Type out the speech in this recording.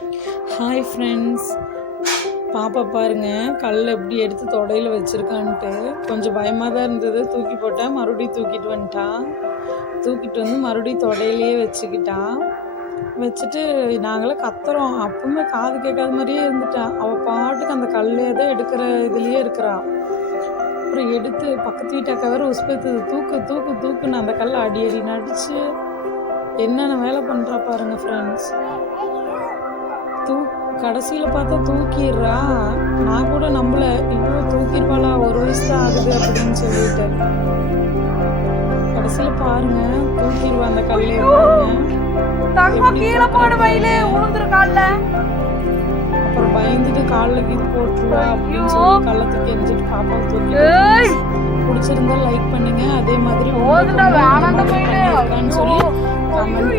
Hi friends, பாப்பா பாருங்க கல் எப்படி எடுத்து தொடையில் வச்சுருக்கான்ட்டு கொஞ்சம் பயமாக தான் இருந்தது. தூக்கி போட்டேன், மறுபடியும் தூக்கிட்டு வந்துட்டான். தூக்கிட்டு வந்து மறுபடியும் தொடையிலேயே வச்சுட்டு நாங்களாம் கத்துறோம். அப்பவுமே காது கேட்காத மாதிரியே இருந்துட்டான். அவள் பாட்டுக்கு அந்த கல்லே தான் எடுக்கிற இதுலேயே இருக்கிறான். அப்புறம் எடுத்து பக்கத்து வீட்டாக்க வேறு உஸ்பேத்துது, தூக்கு தூக்கு தூக்குன்னு அந்த கல்லை அடி அடி நடிச்சு என்னென்ன வேலை பண்ணுறா பாருங்க ஃப்ரெண்ட்ஸ். கடைசியில் பார்த்தா தூக்கிடுறா. நான் கூட நம்பல, இவ்வளோ தூக்கிடுவாளா, 1 வயசு தான் ஆகுது அப்படின்னு சொல்லிட்டு. கடைசியில் பாருங்க தூக்கிடுவா அந்த கல்லையை அப்புறம் பயந்துட்டு காலில் கீது போட்டுருவா அப்படின்னு சொல்லி கல்லை தூக்கி எரிஞ்சிட்டு பாப்பாவை தூக்கி. பிடிச்சிருந்தா லைக் பண்ணுங்க, அதே மாதிரி இருக்கான்னு சொல்லி கமெண்ட்.